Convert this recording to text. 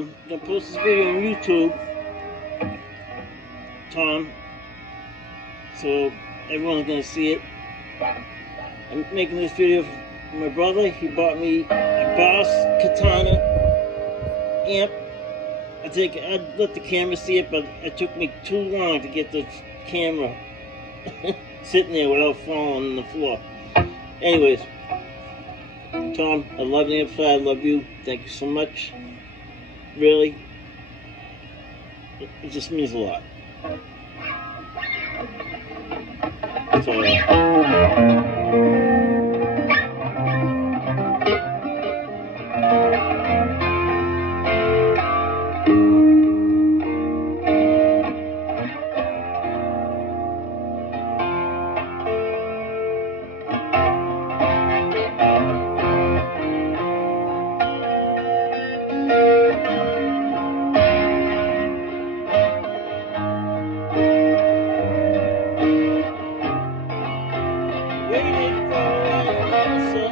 gonna post this video on YouTube, Tom, so everyone's gonna see it. I'm making this video for my brother. He bought me a Boss Katana amp. I'd let the camera see it, but it took me too long to get the camera sitting there without falling on the floor. Anyways, Tom, I love the amplifier. I love you. Thank you so much. Really, it just means a lot. So, waiting for an answer.